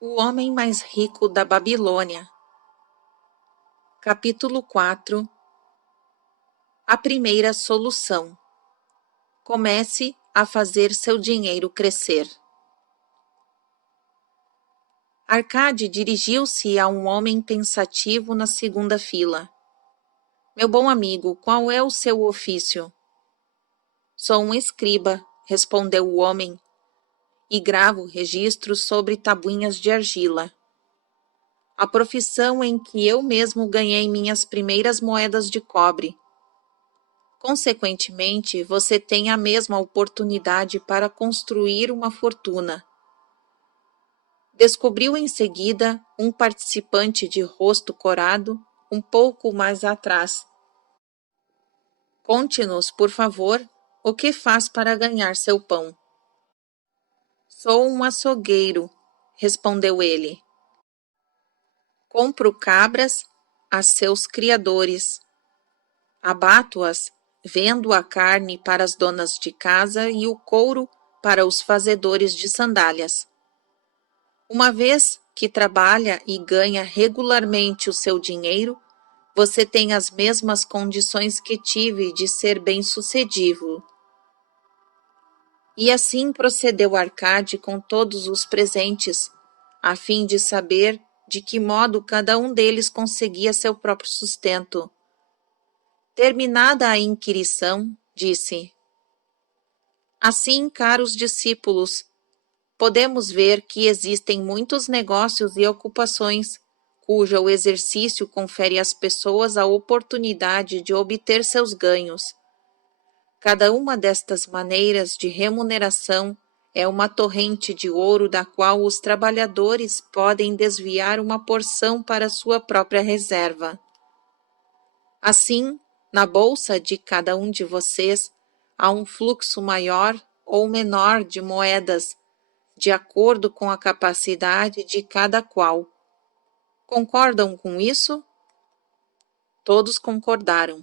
O homem mais rico da Babilônia. Capítulo 4. A primeira solução. Comece a fazer seu dinheiro crescer. Arcade dirigiu-se a um homem pensativo na segunda fila. Meu bom amigo, qual é o seu ofício? Sou um escriba, respondeu o homem, e gravo registros sobre tabuinhas de argila. A profissão em que eu mesmo ganhei minhas primeiras moedas de cobre. Consequentemente, você tem a mesma oportunidade para construir uma fortuna. Descobriu em seguida um participante de rosto corado um pouco mais atrás. Conte-nos, por favor, o que faz para ganhar seu pão. Sou um açougueiro, respondeu ele. Compro cabras a seus criadores. Abato-as, vendo a carne para as donas de casa e o couro para os fazedores de sandálias. Uma vez que trabalha e ganha regularmente o seu dinheiro, você tem as mesmas condições que tive de ser bem-sucedido. E assim procedeu Arcade com todos os presentes, a fim de saber de que modo cada um deles conseguia seu próprio sustento. Terminada a inquirição, disse: Assim, caros discípulos, podemos ver que existem muitos negócios e ocupações cujo exercício confere às pessoas a oportunidade de obter seus ganhos. Cada uma destas maneiras de remuneração é uma torrente de ouro da qual os trabalhadores podem desviar uma porção para sua própria reserva. Assim, na bolsa de cada um de vocês há um fluxo maior ou menor de moedas, de acordo com a capacidade de cada qual. Concordam com isso? Todos concordaram.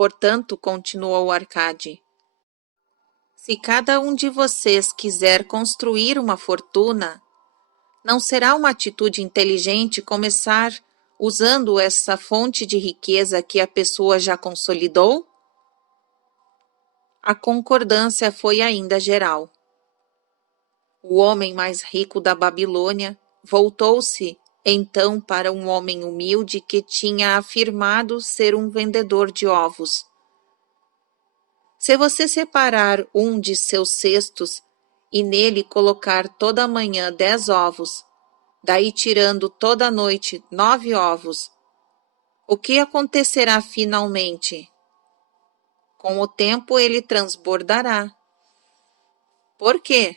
Portanto, continuou Arcade, se cada um de vocês quiser construir uma fortuna, não será uma atitude inteligente começar usando essa fonte de riqueza que a pessoa já consolidou? A concordância foi ainda geral. O homem mais rico da Babilônia voltou-se então para um homem humilde que tinha afirmado ser um vendedor de ovos. Se você separar um de seus cestos e nele colocar toda manhã 10 ovos, daí tirando toda noite 9 ovos, o que acontecerá finalmente? Com o tempo ele transbordará. Por quê?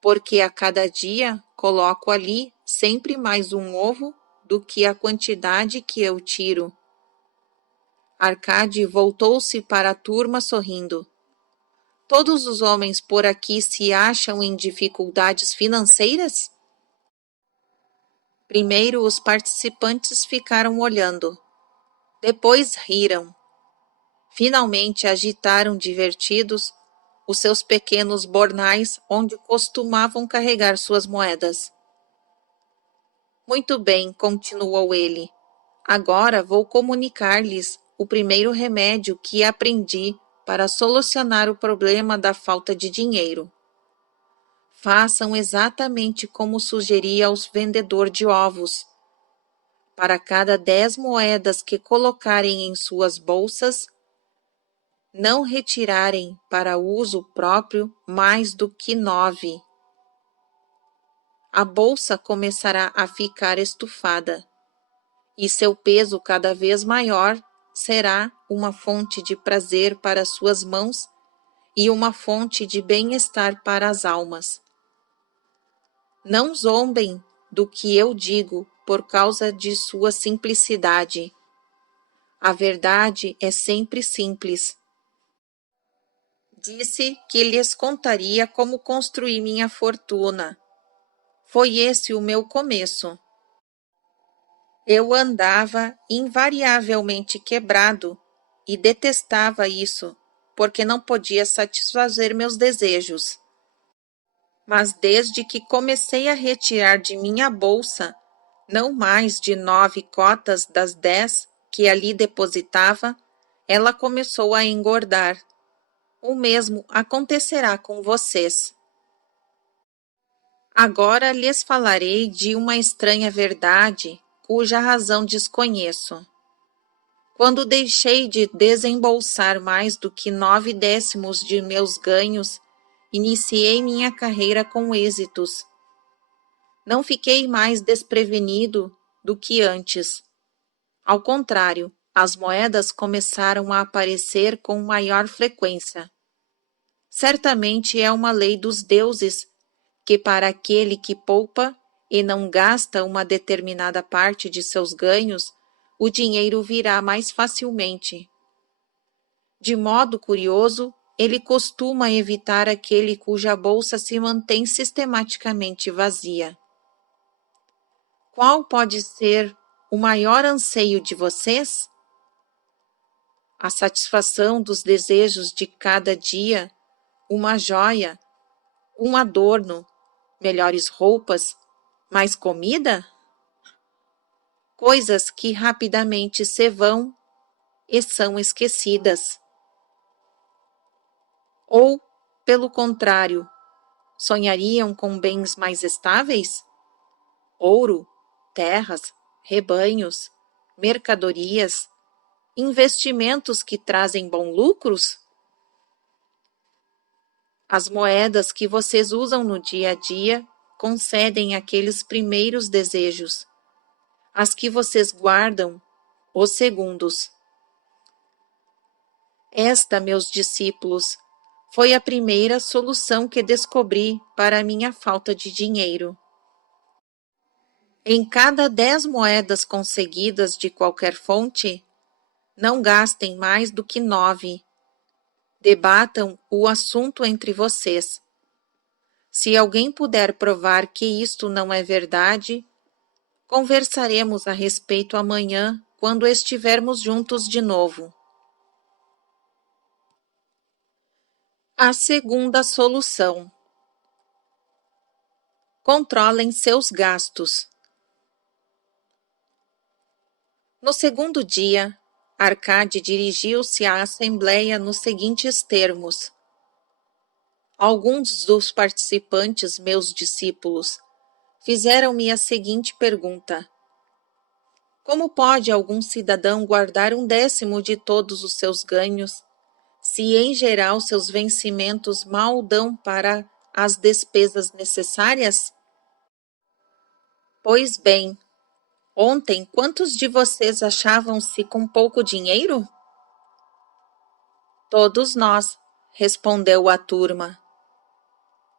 Porque a cada dia coloco ali sempre mais um ovo do que a quantidade que eu tiro. Arcade voltou-se para a turma sorrindo. Todos os homens por aqui se acham em dificuldades financeiras? Primeiro os participantes ficaram olhando. Depois riram. Finalmente agitaram divertidos os seus pequenos bornais onde costumavam carregar suas moedas. Muito bem, continuou ele. Agora vou comunicar-lhes o primeiro remédio que aprendi para solucionar o problema da falta de dinheiro. Façam exatamente como sugeri aos vendedores de ovos. Para cada 10 moedas que colocarem em suas bolsas, não retirarem para uso próprio mais do que 9. A bolsa começará a ficar estufada, e seu peso cada vez maior será uma fonte de prazer para suas mãos e uma fonte de bem-estar para as almas. Não zombem do que eu digo por causa de sua simplicidade. A verdade é sempre simples. Disse que lhes contaria como construir minha fortuna. Foi esse o meu começo. Eu andava invariavelmente quebrado e detestava isso, porque não podia satisfazer meus desejos. Mas desde que comecei a retirar de minha bolsa não mais de 9 cotas das 10 que ali depositava, ela começou a engordar. O mesmo acontecerá com vocês. Agora lhes falarei de uma estranha verdade, cuja razão desconheço. Quando deixei de desembolsar mais do que 9/10 de meus ganhos, iniciei minha carreira com êxitos. Não fiquei mais desprevenido do que antes. Ao contrário, as moedas começaram a aparecer com maior frequência. Certamente é uma lei dos deuses que para aquele que poupa e não gasta uma determinada parte de seus ganhos, o dinheiro virá mais facilmente. De modo curioso, ele costuma evitar aquele cuja bolsa se mantém sistematicamente vazia. Qual pode ser o maior anseio de vocês? A satisfação dos desejos de cada dia, uma joia, um adorno, melhores roupas, mais comida? Coisas que rapidamente se vão e são esquecidas. Ou, pelo contrário, sonhariam com bens mais estáveis? Ouro, terras, rebanhos, mercadorias, investimentos que trazem bons lucros? As moedas que vocês usam no dia a dia concedem aqueles primeiros desejos. As que vocês guardam, os segundos. Esta, meus discípulos, foi a primeira solução que descobri para a minha falta de dinheiro. Em cada 10 moedas conseguidas de qualquer fonte, não gastem mais do que 9. Debatam o assunto entre vocês. Se alguém puder provar que isto não é verdade, conversaremos a respeito amanhã, quando estivermos juntos de novo. A segunda solução. Controlem seus gastos. No segundo dia, Arcade dirigiu-se à assembleia nos seguintes termos: Alguns dos participantes, meus discípulos, fizeram-me a seguinte pergunta: Como pode algum cidadão guardar 1/10 de todos os seus ganhos, se em geral seus vencimentos mal dão para as despesas necessárias? Pois bem, ontem quantos de vocês achavam-se com pouco dinheiro? Todos nós, respondeu a turma.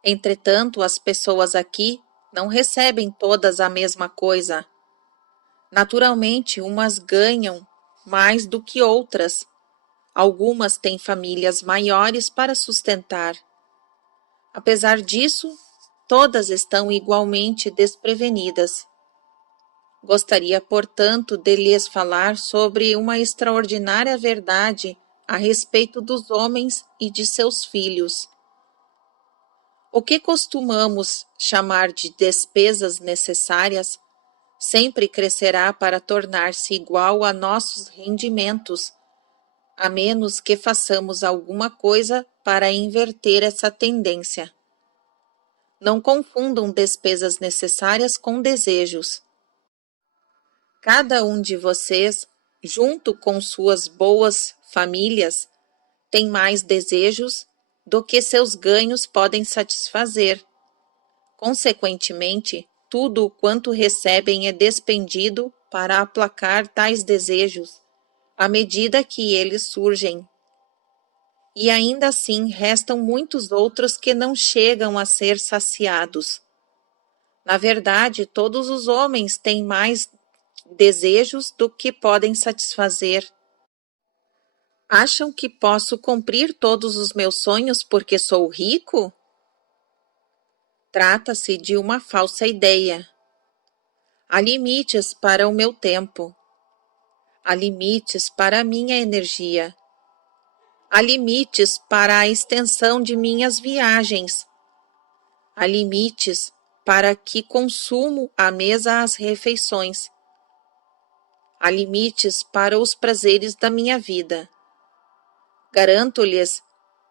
Entretanto, as pessoas aqui não recebem todas a mesma coisa. Naturalmente, umas ganham mais do que outras. Algumas têm famílias maiores para sustentar. Apesar disso, todas estão igualmente desprevenidas. Gostaria, portanto, de lhes falar sobre uma extraordinária verdade a respeito dos homens e de seus filhos. O que costumamos chamar de despesas necessárias sempre crescerá para tornar-se igual a nossos rendimentos, a menos que façamos alguma coisa para inverter essa tendência. Não confundam despesas necessárias com desejos. Cada um de vocês, junto com suas boas famílias, tem mais desejos do que seus ganhos podem satisfazer. Consequentemente, tudo o quanto recebem é despendido para aplacar tais desejos, à medida que eles surgem. E ainda assim restam muitos outros que não chegam a ser saciados. Na verdade, todos os homens têm mais desejos do que podem satisfazer. Acham que posso cumprir todos os meus sonhos porque sou rico? Trata-se de uma falsa ideia. Há limites para o meu tempo. Há limites para a minha energia. Há limites para a extensão de minhas viagens. Há limites para que consumo à mesa as refeições. Há limites para os prazeres da minha vida. Garanto-lhes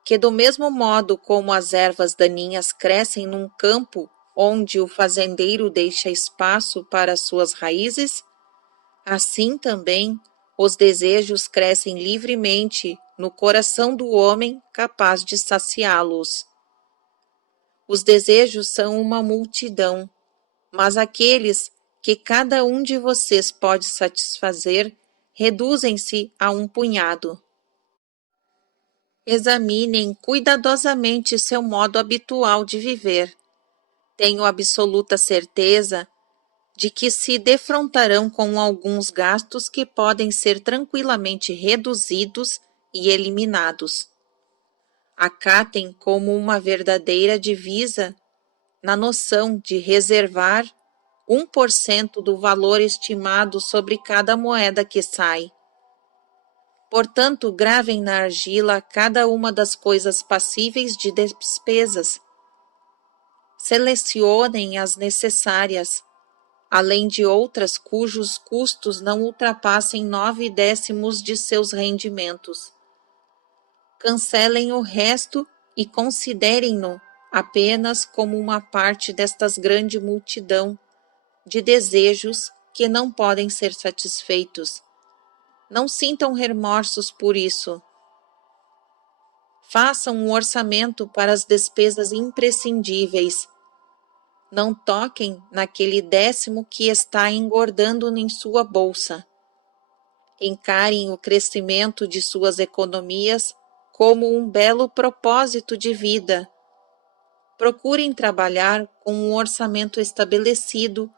que, do mesmo modo como as ervas daninhas crescem num campo onde o fazendeiro deixa espaço para suas raízes, assim também os desejos crescem livremente no coração do homem capaz de saciá-los. Os desejos são uma multidão, mas aqueles que cada um de vocês pode satisfazer reduzem-se a um punhado. Examinem cuidadosamente seu modo habitual de viver. Tenho absoluta certeza de que se defrontarão com alguns gastos que podem ser tranquilamente reduzidos e eliminados. Acatem como uma verdadeira divisa na noção de reservar 1% do valor estimado sobre cada moeda que sai. Portanto, gravem na argila cada uma das coisas passíveis de despesas. Selecionem as necessárias, além de outras cujos custos não ultrapassem 9/10 de seus rendimentos. Cancelem o resto e considerem-no apenas como uma parte desta grande multidão de desejos que não podem ser satisfeitos. Não sintam remorsos por isso. Façam um orçamento para as despesas imprescindíveis. Não toquem naquele 10º que está engordando em sua bolsa. Encarem o crescimento de suas economias como um belo propósito de vida. Procurem trabalhar com um orçamento estabelecido.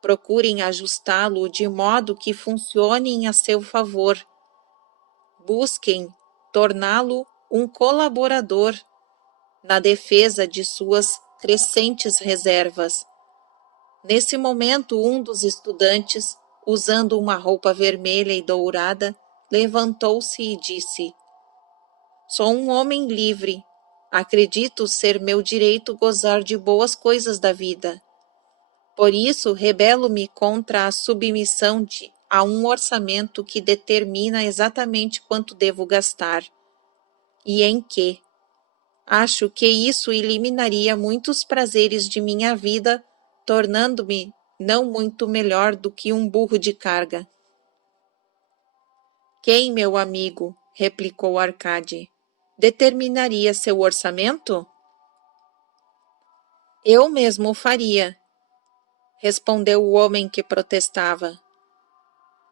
Procurem ajustá-lo de modo que funcione a seu favor. Busquem torná-lo um colaborador na defesa de suas crescentes reservas. Nesse momento, um dos estudantes, usando uma roupa vermelha e dourada, levantou-se e disse: Sou um homem livre. Acredito ser meu direito gozar de boas coisas da vida. Por isso, rebelo-me contra a submissão a um orçamento que determina exatamente quanto devo gastar. E em que? Acho que isso eliminaria muitos prazeres de minha vida, tornando-me não muito melhor do que um burro de carga. Quem, meu amigo, replicou Arcade, determinaria seu orçamento? Eu mesmo o faria, respondeu o homem que protestava.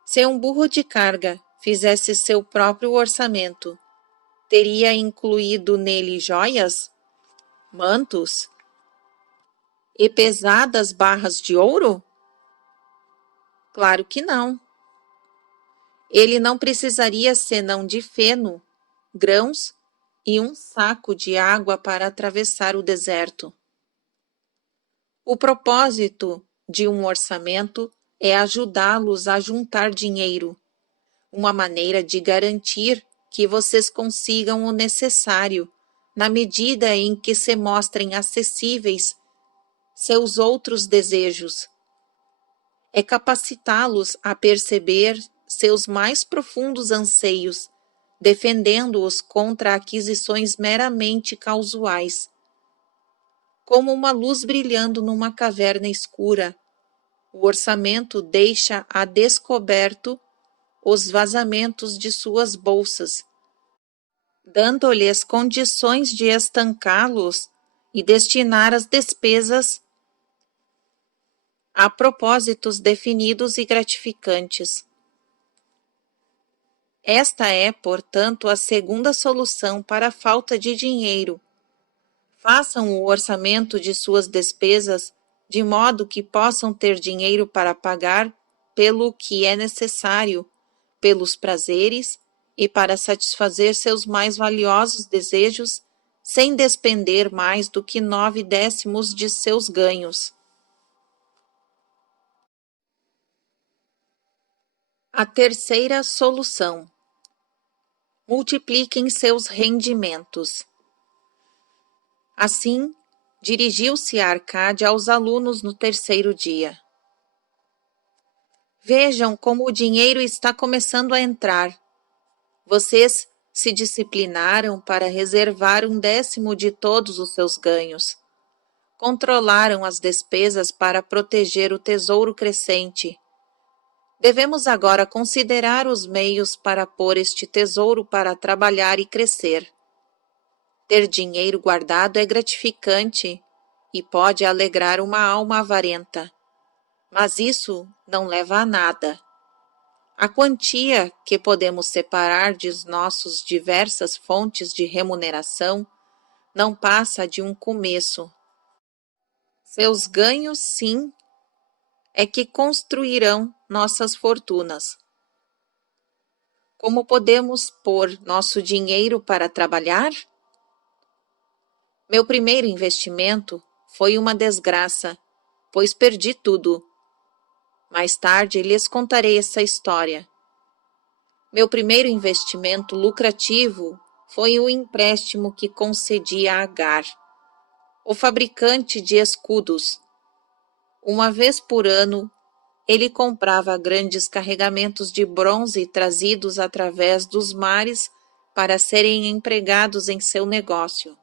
Se um burro de carga fizesse seu próprio orçamento, teria incluído nele joias, mantos e pesadas barras de ouro? Claro que não. Ele não precisaria senão de feno, grãos e um saco de água para atravessar o deserto. O propósito de um orçamento é ajudá-los a juntar dinheiro, uma maneira de garantir que vocês consigam o necessário, na medida em que se mostrem acessíveis seus outros desejos. É capacitá-los a perceber seus mais profundos anseios, defendendo-os contra aquisições meramente casuais. Como uma luz brilhando numa caverna escura, o orçamento deixa a descoberto os vazamentos de suas bolsas, dando-lhes condições de estancá-los e destinar as despesas a propósitos definidos e gratificantes. Esta é, portanto, a segunda solução para a falta de dinheiro. Façam o orçamento de suas despesas de modo que possam ter dinheiro para pagar pelo que é necessário, pelos prazeres e para satisfazer seus mais valiosos desejos, sem despender mais do que 9/10 de seus ganhos. A terceira solução: multipliquem seus rendimentos. Assim, dirigiu-se a Arcádia aos alunos no terceiro dia. Vejam como o dinheiro está começando a entrar. Vocês se disciplinaram para reservar 1/10 de todos os seus ganhos. Controlaram as despesas para proteger o tesouro crescente. Devemos agora considerar os meios para pôr este tesouro para trabalhar e crescer. Ter dinheiro guardado é gratificante e pode alegrar uma alma avarenta, mas isso não leva a nada. A quantia que podemos separar de nossas diversas fontes de remuneração não passa de um começo. Seus ganhos, sim, é que construirão nossas fortunas. Como podemos pôr nosso dinheiro para trabalhar? Meu primeiro investimento foi uma desgraça, pois perdi tudo. Mais tarde lhes contarei essa história. Meu primeiro investimento lucrativo foi o empréstimo que concedi a Agar, o fabricante de escudos. Uma vez por ano, ele comprava grandes carregamentos de bronze trazidos através dos mares para serem empregados em seu negócio.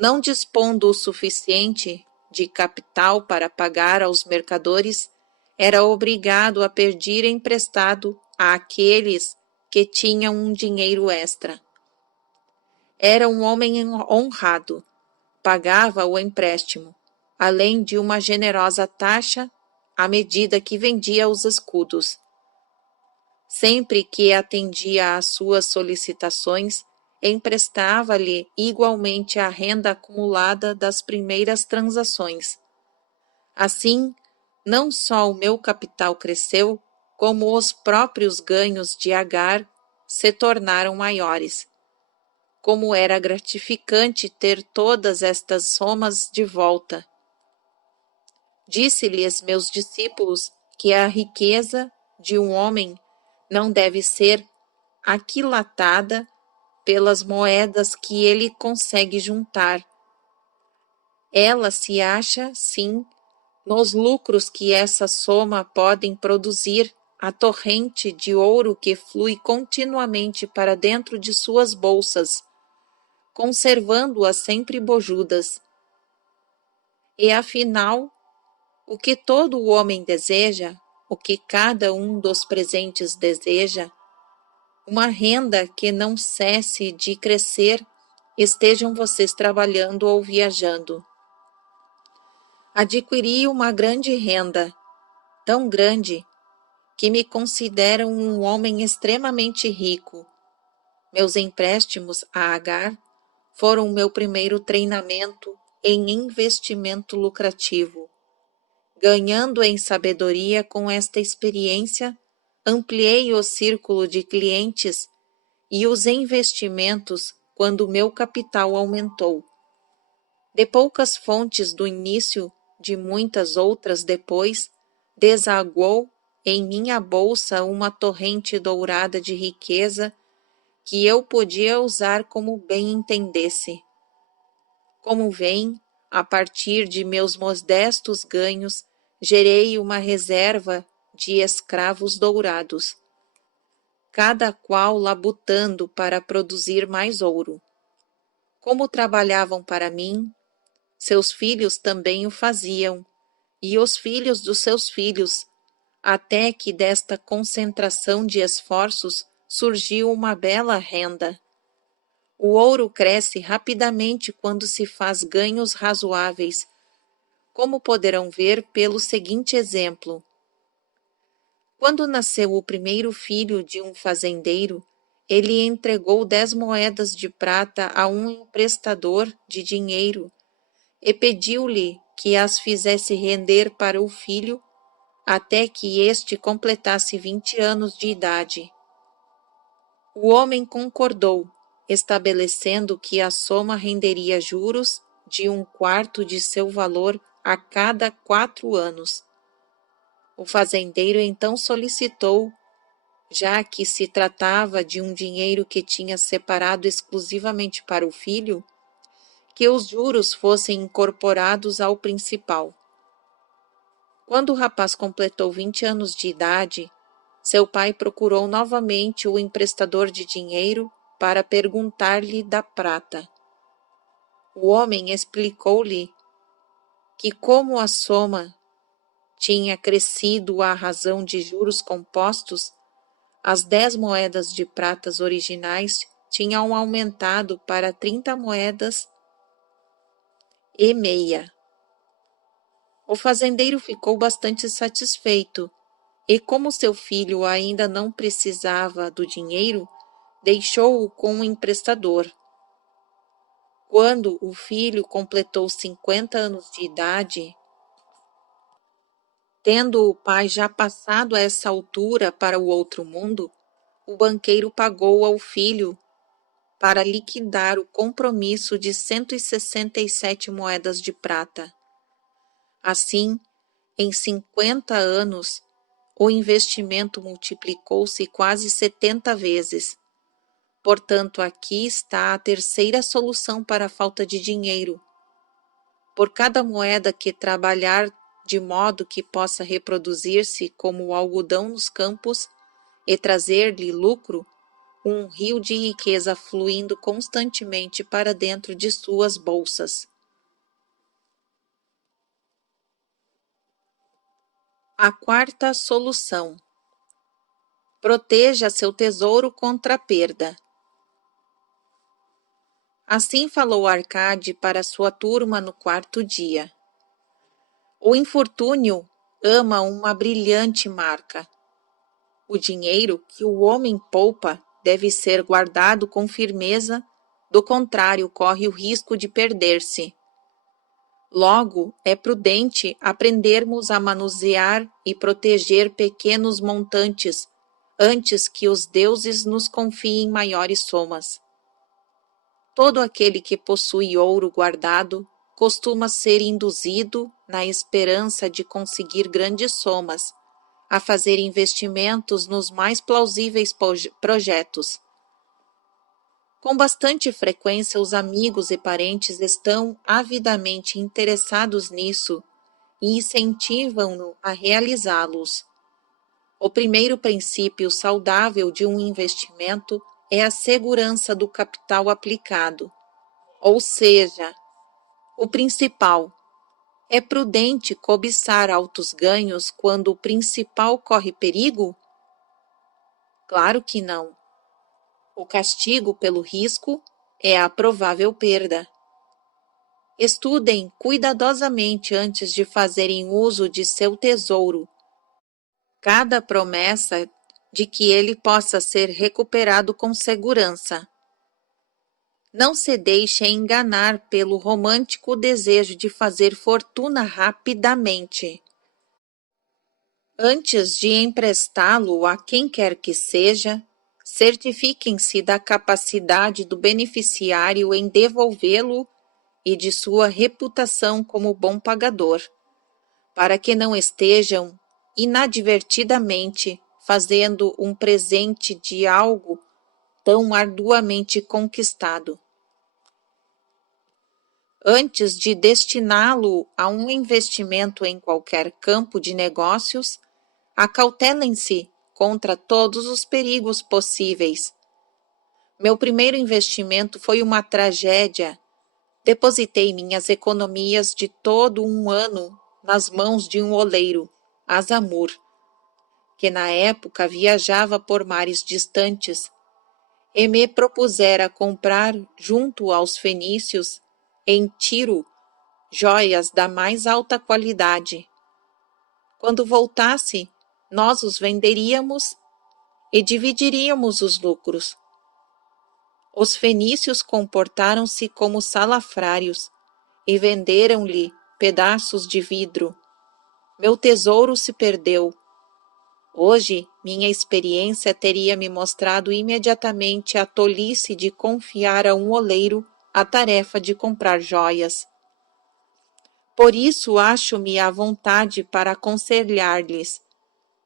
Não dispondo o suficiente de capital para pagar aos mercadores, era obrigado a pedir emprestado àqueles que tinham um dinheiro extra. Era um homem honrado, pagava o empréstimo, além de uma generosa taxa à medida que vendia os escudos. Sempre que atendia às suas solicitações, emprestava-lhe igualmente a renda acumulada das primeiras transações. Assim, não só o meu capital cresceu, como os próprios ganhos de Agar se tornaram maiores. Como era gratificante ter todas estas somas de volta. Disse-lhes meus discípulos que a riqueza de um homem não deve ser aquilatada pelas moedas que ele consegue juntar. Ela se acha, sim, nos lucros que essa soma podem produzir, a torrente de ouro que flui continuamente para dentro de suas bolsas, conservando-as sempre bojudas. E afinal, o que todo o homem deseja, o que cada um dos presentes deseja, uma renda que não cesse de crescer, estejam vocês trabalhando ou viajando. Adquiri uma grande renda, tão grande, que me consideram um homem extremamente rico. Meus empréstimos a Agar foram meu primeiro treinamento em investimento lucrativo. Ganhando em sabedoria com esta experiência, ampliei o círculo de clientes e os investimentos quando meu capital aumentou. De poucas fontes do início, de muitas outras depois, desaguou em minha bolsa uma torrente dourada de riqueza que eu podia usar como bem entendesse. Como vem, a partir de meus modestos ganhos, gerei uma reserva de escravos dourados, cada qual labutando para produzir mais ouro. Como trabalhavam para mim, seus filhos também o faziam, e os filhos dos seus filhos, até que desta concentração de esforços surgiu uma bela renda. O ouro cresce rapidamente quando se faz ganhos razoáveis, como poderão ver pelo seguinte exemplo. Quando nasceu o primeiro filho de um fazendeiro, ele entregou 10 moedas de prata a um emprestador de dinheiro e pediu-lhe que as fizesse render para o filho até que este completasse 20 anos de idade. O homem concordou, estabelecendo que a soma renderia juros de 1/4 de seu valor a cada 4 anos. O fazendeiro então solicitou, já que se tratava de um dinheiro que tinha separado exclusivamente para o filho, que os juros fossem incorporados ao principal. Quando o rapaz completou 20 anos de idade, seu pai procurou novamente o emprestador de dinheiro para perguntar-lhe da prata. O homem explicou-lhe que, como a soma tinha crescido à razão de juros compostos, as 10 moedas de pratas originais tinham aumentado para 30 moedas e meia. O fazendeiro ficou bastante satisfeito e, como seu filho ainda não precisava do dinheiro, deixou-o com o emprestador. Quando o filho completou 50 anos de idade, tendo o pai já passado a essa altura para o outro mundo, o banqueiro pagou ao filho para liquidar o compromisso de 167 moedas de prata. Assim, em 50 anos, o investimento multiplicou-se quase 70 vezes. Portanto, aqui está a terceira solução para a falta de dinheiro. Por cada moeda que trabalhar de modo que possa reproduzir-se como o algodão nos campos e trazer-lhe lucro, um rio de riqueza fluindo constantemente para dentro de suas bolsas. A quarta solução: proteja seu tesouro contra a perda. Assim falou Arcade para sua turma no quarto dia. O infortúnio ama uma brilhante marca. O dinheiro que o homem poupa deve ser guardado com firmeza, do contrário, corre o risco de perder-se. Logo, é prudente aprendermos a manusear e proteger pequenos montantes, antes que os deuses nos confiem maiores somas. Todo aquele que possui ouro guardado costuma ser induzido, na esperança de conseguir grandes somas, a fazer investimentos nos mais plausíveis projetos. Com bastante frequência, os amigos e parentes estão avidamente interessados nisso e incentivam-no a realizá-los. O primeiro princípio saudável de um investimento é a segurança do capital aplicado, ou seja, o principal. É prudente cobiçar altos ganhos quando o principal corre perigo? Claro que não. O castigo pelo risco é a provável perda. Estudem cuidadosamente antes de fazerem uso de seu tesouro cada promessa de que ele possa ser recuperado com segurança. Não se deixe enganar pelo romântico desejo de fazer fortuna rapidamente. Antes de emprestá-lo a quem quer que seja, certifiquem-se da capacidade do beneficiário em devolvê-lo e de sua reputação como bom pagador, para que não estejam inadvertidamente fazendo um presente de algo tão arduamente conquistado. Antes de destiná-lo a um investimento em qualquer campo de negócios, acautelem-se contra todos os perigos possíveis. Meu primeiro investimento foi uma tragédia. Depositei minhas economias de todo um ano nas mãos de um oleiro, Azamur, que na época viajava por mares distantes, e me propusera comprar junto aos fenícios, em Tiro, joias da mais alta qualidade. Quando voltasse, nós os venderíamos e dividiríamos os lucros. Os fenícios comportaram-se como salafrários e venderam-lhe pedaços de vidro. Meu tesouro se perdeu. Hoje, minha experiência teria me mostrado imediatamente a tolice de confiar a um oleiro a tarefa de comprar joias. Por isso, acho-me à vontade para aconselhar-lhes: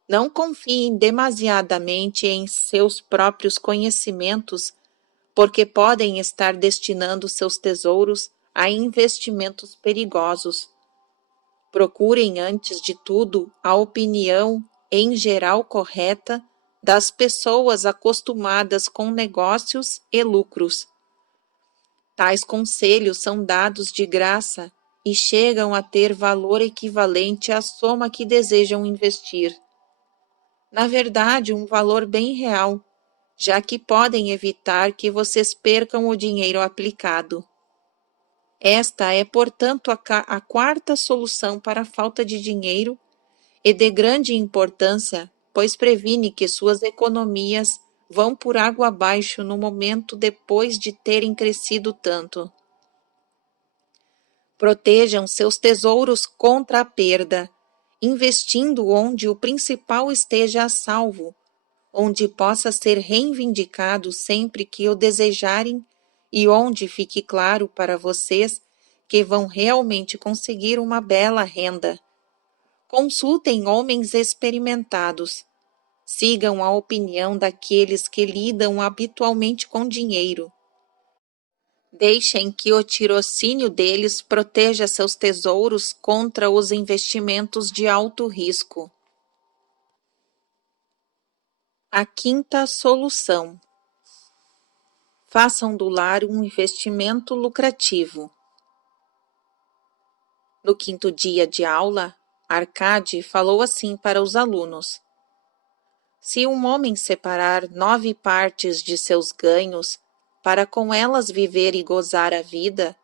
não confiem demasiadamente em seus próprios conhecimentos, porque podem estar destinando seus tesouros a investimentos perigosos. Procurem, antes de tudo, a opinião, em geral correta, das pessoas acostumadas com negócios e lucros. Tais conselhos são dados de graça e chegam a ter valor equivalente à soma que desejam investir. Na verdade, um valor bem real, já que podem evitar que vocês percam o dinheiro aplicado. Esta é, portanto, a quarta solução para a falta de dinheiro e de grande importância, pois previne que suas economias vão por água abaixo no momento depois de terem crescido tanto. Protejam seus tesouros contra a perda, investindo onde o principal esteja a salvo, onde possa ser reivindicado sempre que o desejarem e onde fique claro para vocês que vão realmente conseguir uma bela renda. Consultem homens experimentados. Sigam a opinião daqueles que lidam habitualmente com dinheiro. Deixem que o tirocínio deles proteja seus tesouros contra os investimentos de alto risco. A quinta solução: façam do lar um investimento lucrativo. No quinto dia de aula, Arcade falou assim para os alunos: se um homem separar 9 partes de seus ganhos para com elas viver e gozar a vida,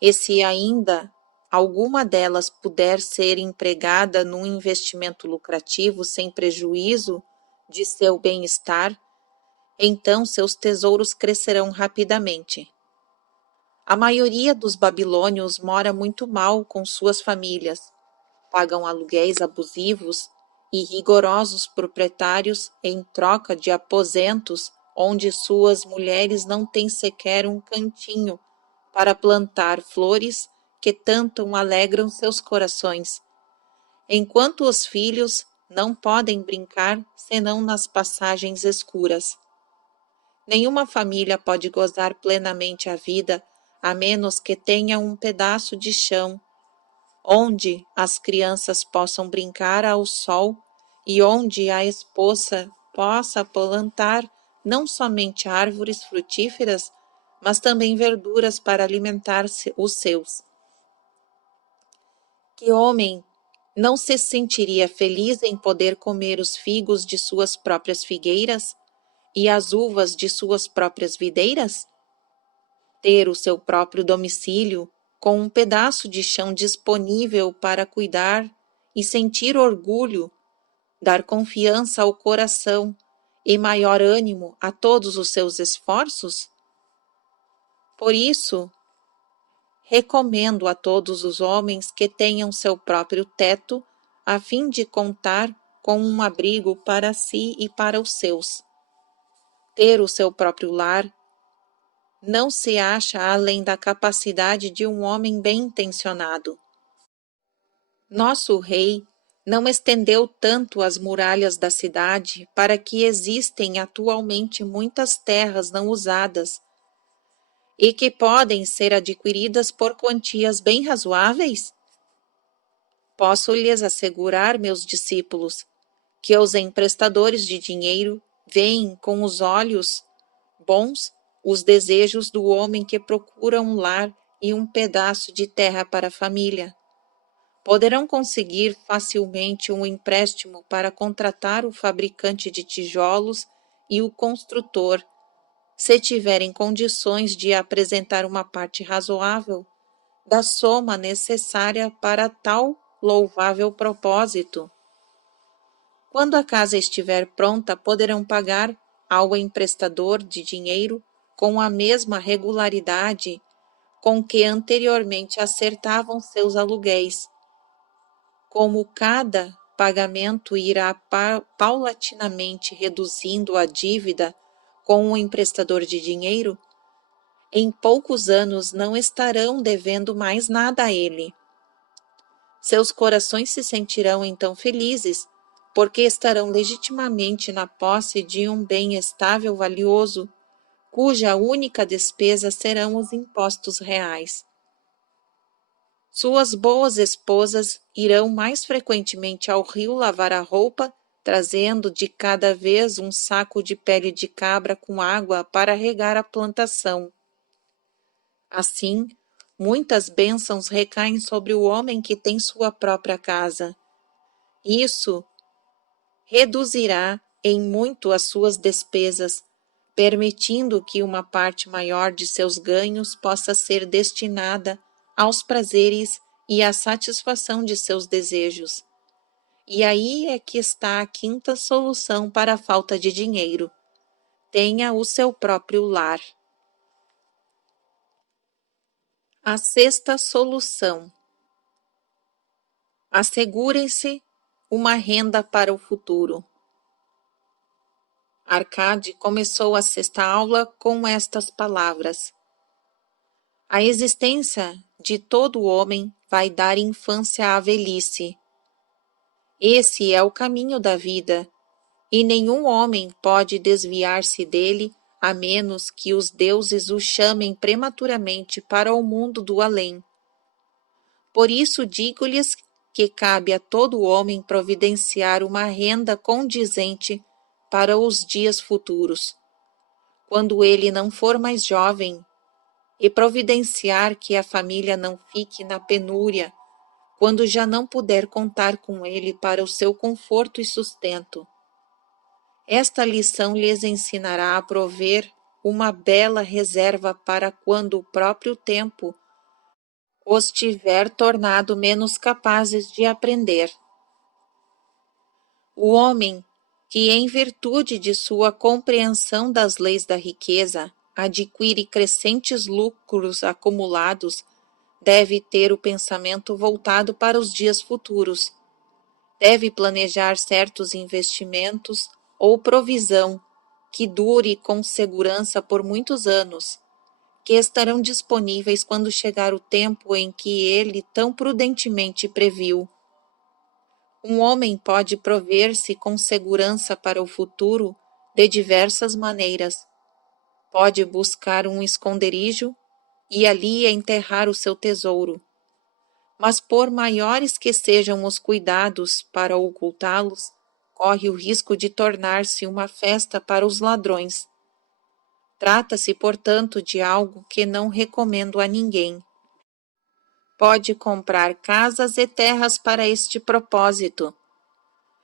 e se ainda alguma delas puder ser empregada num investimento lucrativo sem prejuízo de seu bem-estar, então seus tesouros crescerão rapidamente. A maioria dos babilônios mora muito mal com suas famílias, pagam aluguéis abusivos e rigorosos proprietários em troca de aposentos onde suas mulheres não têm sequer um cantinho para plantar flores que tanto alegram seus corações, enquanto os filhos não podem brincar senão nas passagens escuras. Nenhuma família pode gozar plenamente a vida a menos que tenha um pedaço de chão onde as crianças possam brincar ao sol e onde a esposa possa plantar não somente árvores frutíferas, mas também verduras para alimentar os seus. Que homem não se sentiria feliz em poder comer os figos de suas próprias figueiras e as uvas de suas próprias videiras? Ter o seu próprio domicílio, com um pedaço de chão disponível para cuidar e sentir orgulho, dar confiança ao coração e maior ânimo a todos os seus esforços? Por isso, recomendo a todos os homens que tenham seu próprio teto, a fim de contar com um abrigo para si e para os seus. Ter o seu próprio lar não se acha além da capacidade de um homem bem-intencionado. Nosso rei não estendeu tanto as muralhas da cidade para que existem atualmente muitas terras não usadas e que podem ser adquiridas por quantias bem razoáveis? Posso lhes assegurar, meus discípulos, que os emprestadores de dinheiro veem com os olhos bons os desejos do homem que procura um lar e um pedaço de terra para a família. Poderão conseguir facilmente um empréstimo para contratar o fabricante de tijolos e o construtor, se tiverem condições de apresentar uma parte razoável da soma necessária para tal louvável propósito. Quando a casa estiver pronta, poderão pagar ao emprestador de dinheiro com a mesma regularidade com que anteriormente acertavam seus aluguéis. Como cada pagamento irá paulatinamente reduzindo a dívida com o emprestador de dinheiro, em poucos anos não estarão devendo mais nada a ele. Seus corações se sentirão então felizes, porque estarão legitimamente na posse de um bem estável valioso, cuja única despesa serão os impostos reais. Suas boas esposas irão mais frequentemente ao rio lavar a roupa, trazendo de cada vez um saco de pele de cabra com água para regar a plantação. Assim, muitas bênçãos recaem sobre o homem que tem sua própria casa. Isso reduzirá em muito as suas despesas, permitindo que uma parte maior de seus ganhos possa ser destinada aos prazeres e à satisfação de seus desejos. E aí é que está a quinta solução para a falta de dinheiro: tenha o seu próprio lar. A sexta solução: assegure-se uma renda para o futuro. Arcade começou a sexta aula com estas palavras: a existência de todo homem vai dar infância à velhice. Esse é o caminho da vida, e nenhum homem pode desviar-se dele a menos que os deuses o chamem prematuramente para o mundo do além. Por isso digo-lhes que cabe a todo homem providenciar uma renda condizente para os dias futuros, quando ele não for mais jovem, e providenciar que a família não fique na penúria, quando já não puder contar com ele para o seu conforto e sustento. Esta lição lhes ensinará a prover uma bela reserva para quando o próprio tempo os tiver tornado menos capazes de aprender. O homem que, em virtude de sua compreensão das leis da riqueza, adquire crescentes lucros acumulados, deve ter o pensamento voltado para os dias futuros. Deve planejar certos investimentos ou provisão que dure com segurança por muitos anos, que estarão disponíveis quando chegar o tempo em que ele tão prudentemente previu. Um homem pode prover-se com segurança para o futuro de diversas maneiras. Pode buscar um esconderijo e ali enterrar o seu tesouro. Mas por maiores que sejam os cuidados para ocultá-los, corre o risco de tornar-se uma festa para os ladrões. Trata-se, portanto, de algo que não recomendo a ninguém. Pode comprar casas e terras para este propósito.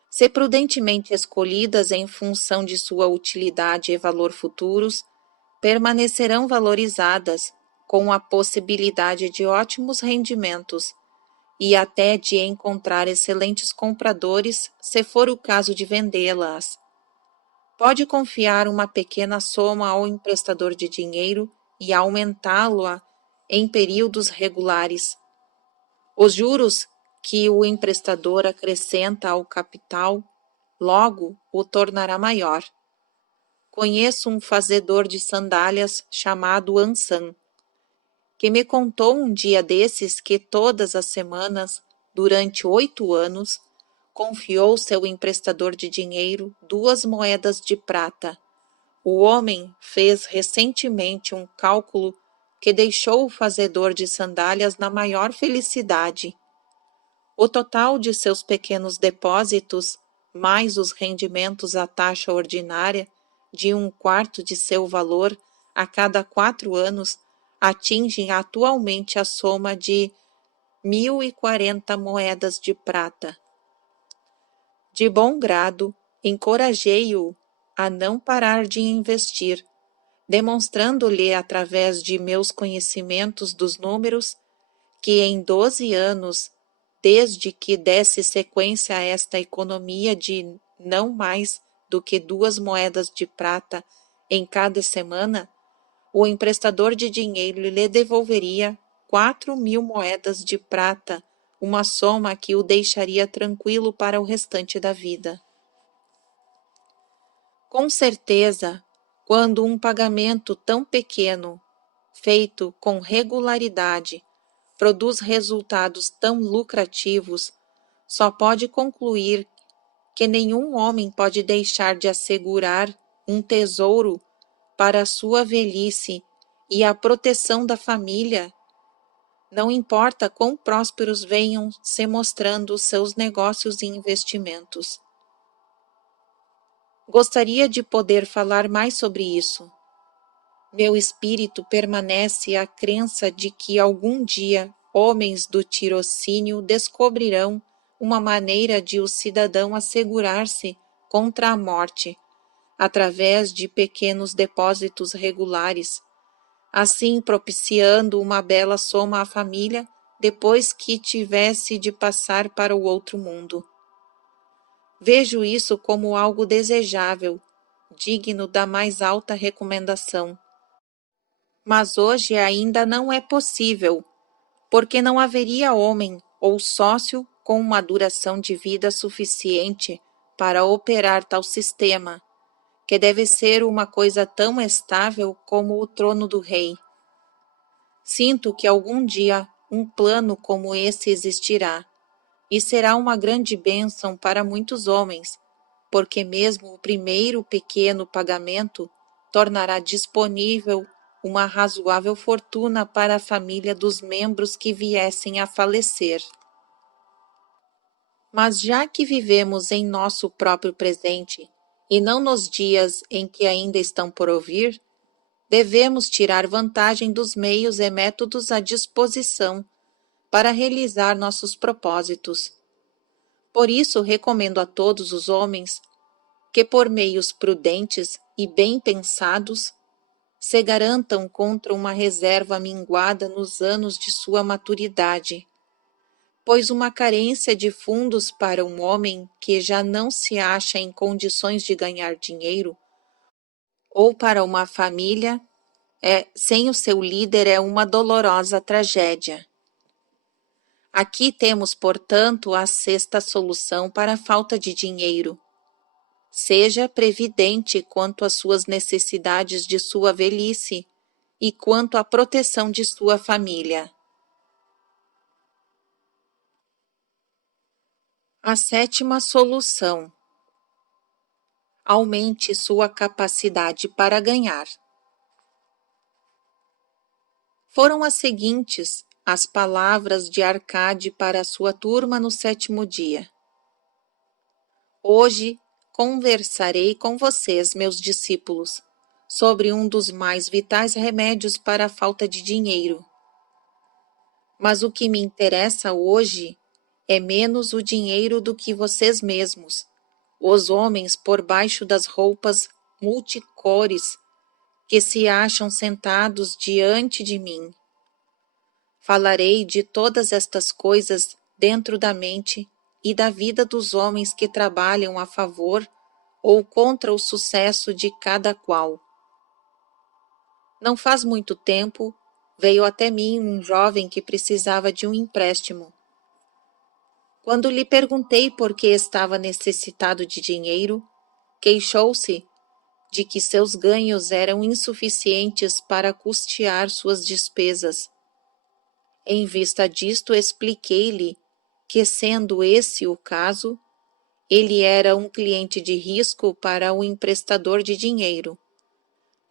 Se prudentemente escolhidas em função de sua utilidade e valor futuros, permanecerão valorizadas, com a possibilidade de ótimos rendimentos, e até de encontrar excelentes compradores, se for o caso de vendê-las. Pode confiar uma pequena soma ao emprestador de dinheiro e aumentá-la em períodos regulares. Os juros que o emprestador acrescenta ao capital, logo o tornará maior. Conheço um fazedor de sandálias chamado Ansan, que me contou um dia desses que todas as semanas, durante 8 anos, confiou seu emprestador de dinheiro 2 moedas de prata. O homem fez recentemente um cálculo que deixou o fazedor de sandálias na maior felicidade. O total de seus pequenos depósitos, mais os rendimentos à taxa ordinária, de 1/4 de seu valor a cada 4 anos, atingem atualmente a soma de 1.040 moedas de prata. De bom grado, encorajei-o a não parar de investir, demonstrando-lhe através de meus conhecimentos dos números que em 12 anos, desde que desse sequência a esta economia de não mais do que 2 moedas de prata em cada semana, o emprestador de dinheiro lhe devolveria 4.000 moedas de prata, uma soma que o deixaria tranquilo para o restante da vida. Com certeza, quando um pagamento tão pequeno, feito com regularidade, produz resultados tão lucrativos, só pode concluir que nenhum homem pode deixar de assegurar um tesouro para a sua velhice e a proteção da família Não importa quão prósperos venham se mostrando seus negócios e investimentos. Gostaria de poder falar mais sobre isso. Meu espírito permanece a crença de que algum dia homens do tirocínio descobrirão uma maneira de o cidadão assegurar-se contra a morte, através de pequenos depósitos regulares, assim propiciando uma bela soma à família depois que tivesse de passar para o outro mundo. Vejo isso como algo desejável, digno da mais alta recomendação. Mas hoje ainda não é possível, porque não haveria homem ou sócio com uma duração de vida suficiente para operar tal sistema, que deve ser uma coisa tão estável como o trono do rei. Sinto que algum dia um plano como esse existirá, e será uma grande bênção para muitos homens, porque mesmo o primeiro pequeno pagamento tornará disponível uma razoável fortuna para a família dos membros que viessem a falecer. Mas já que vivemos em nosso próprio presente, e não nos dias em que ainda estão por vir, devemos tirar vantagem dos meios e métodos à disposição para realizar nossos propósitos. Por isso, recomendo a todos os homens que, por meios prudentes e bem pensados, se garantam contra uma reserva minguada nos anos de sua maturidade, pois uma carência de fundos para um homem que já não se acha em condições de ganhar dinheiro, ou para uma família, sem o seu líder é uma dolorosa tragédia. Aqui temos, portanto, a sexta solução para a falta de dinheiro. Seja previdente quanto às suas necessidades de sua velhice e quanto à proteção de sua família. A sétima solução: aumente sua capacidade para ganhar. Foram as seguintes as palavras de Arcade para a sua turma no sétimo dia. Hoje conversarei com vocês, meus discípulos, sobre um dos mais vitais remédios para a falta de dinheiro. Mas o que me interessa hoje é menos o dinheiro do que vocês mesmos, os homens por baixo das roupas multicores que se acham sentados diante de mim. Falarei de todas estas coisas dentro da mente e da vida dos homens que trabalham a favor ou contra o sucesso de cada qual. Não faz muito tempo, veio até mim um jovem que precisava de um empréstimo. Quando lhe perguntei por que estava necessitado de dinheiro, queixou-se de que seus ganhos eram insuficientes para custear suas despesas. Em vista disto, expliquei-lhe que, sendo esse o caso, ele era um cliente de risco para o emprestador de dinheiro,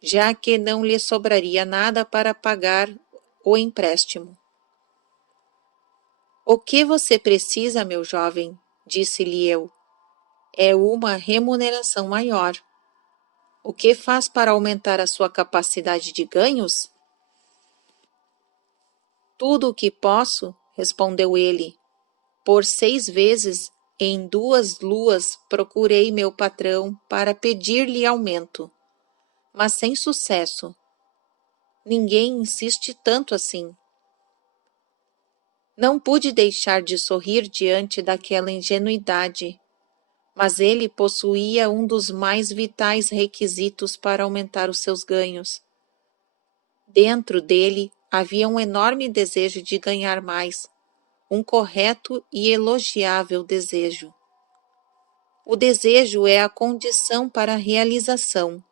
já que não lhe sobraria nada para pagar o empréstimo. O que você precisa, meu jovem, disse-lhe eu, é uma remuneração maior. O que faz para aumentar a sua capacidade de ganhos? Tudo o que posso, respondeu ele. Por 6 vezes, em 2 luas, procurei meu patrão para pedir-lhe aumento, mas sem sucesso. Ninguém insiste tanto assim. Não pude deixar de sorrir diante daquela ingenuidade, mas ele possuía um dos mais vitais requisitos para aumentar os seus ganhos. Dentro dele havia um enorme desejo de ganhar mais, um correto e elogiável desejo. O desejo é a condição para a realização.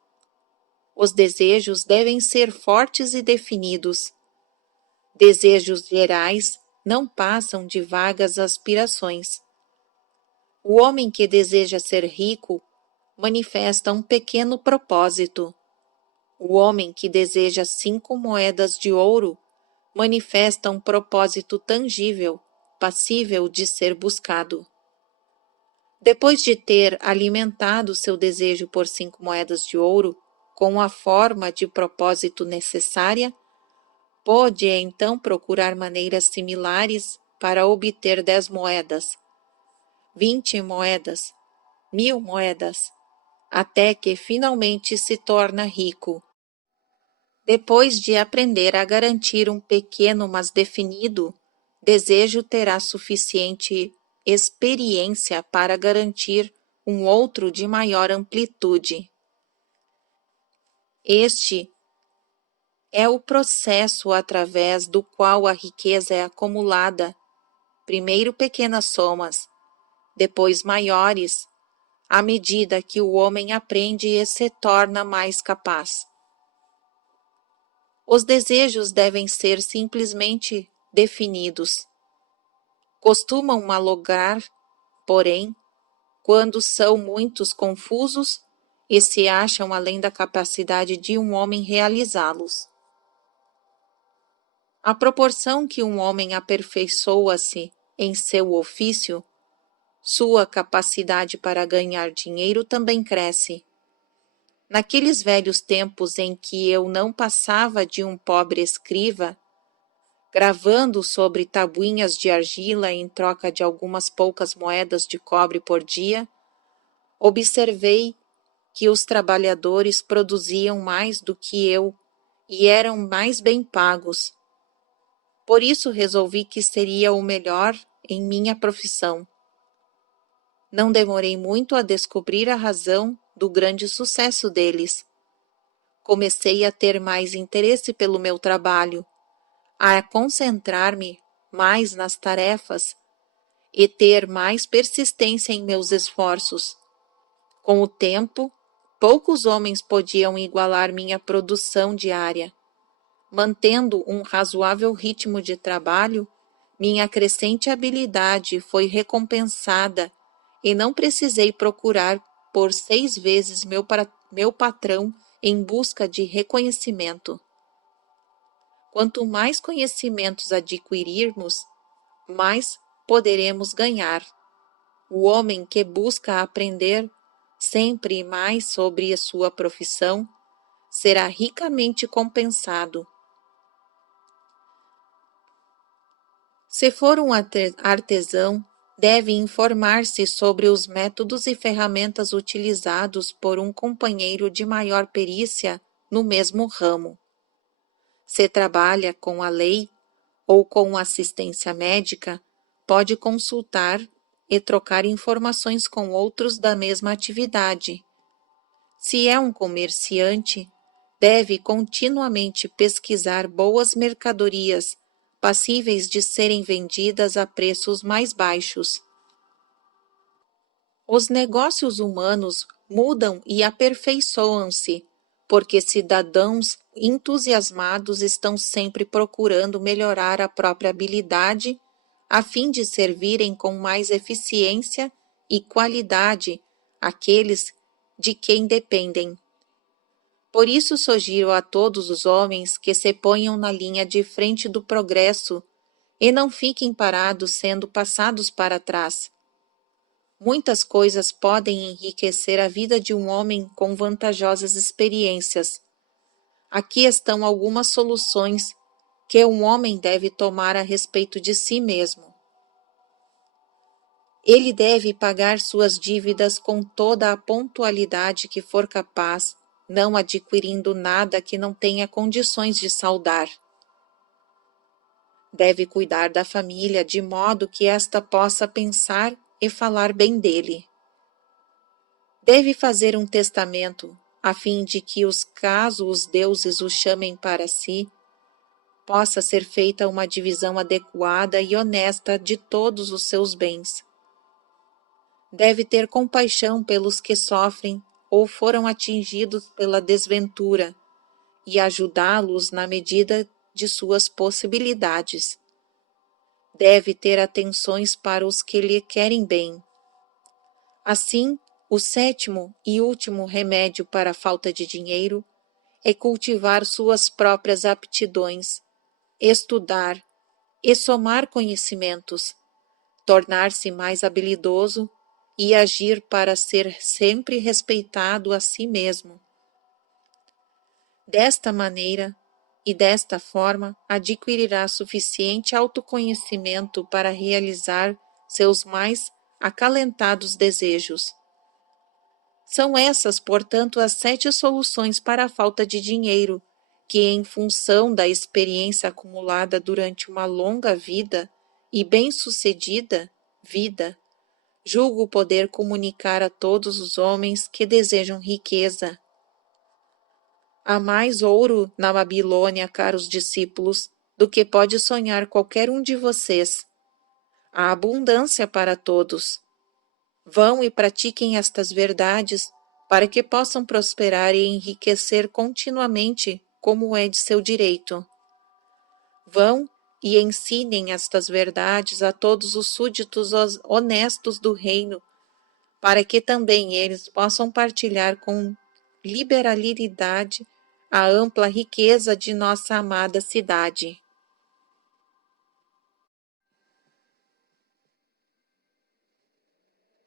Os desejos devem ser fortes e definidos. Desejos gerais não passam de vagas aspirações. O homem que deseja ser rico manifesta um pequeno propósito. O homem que deseja 5 moedas de ouro manifesta um propósito tangível, passível de ser buscado. Depois de ter alimentado seu desejo por 5 moedas de ouro, com a forma de propósito necessária, pôde então procurar maneiras similares para obter 10 moedas, 20 moedas, 1000 moedas, até que finalmente se torna rico. Depois de aprender a garantir um pequeno, mas definido desejo, terá suficiente experiência para garantir um outro de maior amplitude. Este é o processo através do qual a riqueza é acumulada, primeiro pequenas somas, depois maiores, à medida que o homem aprende e se torna mais capaz. Os desejos devem ser simplesmente definidos. Costumam malograr, porém, quando são muitos confusos e se acham além da capacidade de um homem realizá-los. À proporção que um homem aperfeiçoa-se em seu ofício, sua capacidade para ganhar dinheiro também cresce. Naqueles velhos tempos em que eu não passava de um pobre escriva, gravando sobre tabuinhas de argila em troca de algumas poucas moedas de cobre por dia, observei que os trabalhadores produziam mais do que eu e eram mais bem pagos. Por isso resolvi que seria o melhor em minha profissão. Não demorei muito a descobrir a razão do grande sucesso deles. Comecei a ter mais interesse pelo meu trabalho, a concentrar-me mais nas tarefas e ter mais persistência em meus esforços. Com o tempo, poucos homens podiam igualar minha produção diária. Mantendo um razoável ritmo de trabalho, minha crescente habilidade foi recompensada e não precisei procurar por 6 vezes meu patrão em busca de reconhecimento. Quanto mais conhecimentos adquirirmos, mais poderemos ganhar. O homem que busca aprender sempre mais sobre a sua profissão será ricamente compensado. Se for um artesão, deve informar-se sobre os métodos e ferramentas utilizados por um companheiro de maior perícia no mesmo ramo. Se trabalha com a lei ou com assistência médica, pode consultar e trocar informações com outros da mesma atividade. Se é um comerciante, deve continuamente pesquisar boas mercadorias passíveis de serem vendidas a preços mais baixos. Os negócios humanos mudam e aperfeiçoam-se, porque cidadãos entusiasmados estão sempre procurando melhorar a própria habilidade, a fim de servirem com mais eficiência e qualidade aqueles de quem dependem. Por isso sugiro a todos os homens que se ponham na linha de frente do progresso e não fiquem parados sendo passados para trás. Muitas coisas podem enriquecer a vida de um homem com vantajosas experiências. Aqui estão algumas soluções que um homem deve tomar a respeito de si mesmo. Ele deve pagar suas dívidas com toda a pontualidade que for capaz, não adquirindo nada que não tenha condições de saldar. Deve cuidar da família de modo que esta possa pensar e falar bem dele. Deve fazer um testamento, a fim de que, caso os deuses o chamem para si, possa ser feita uma divisão adequada e honesta de todos os seus bens. Deve ter compaixão pelos que sofrem ou foram atingidos pela desventura e ajudá-los na medida de suas possibilidades. Deve ter atenções para os que lhe querem bem. Assim, o 7º e último remédio para a falta de dinheiro é cultivar suas próprias aptidões, estudar e somar conhecimentos, tornar-se mais habilidoso e agir para ser sempre respeitado a si mesmo. Desta maneira e desta forma, adquirirá suficiente autoconhecimento para realizar seus mais acalentados desejos. São essas, portanto, as 7 soluções para a falta de dinheiro, que, em função da experiência acumulada durante uma longa vida e bem-sucedida vida, julgo poder comunicar a todos os homens que desejam riqueza. Há mais ouro na Babilônia, caros discípulos, do que pode sonhar qualquer um de vocês. Há abundância para todos. Vão e pratiquem estas verdades para que possam prosperar e enriquecer continuamente, como é de seu direito. Vão e ensinem estas verdades a todos os súditos honestos do reino, para que também eles possam partilhar com liberalidade a ampla riqueza de nossa amada cidade.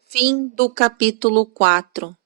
Fim do capítulo 4.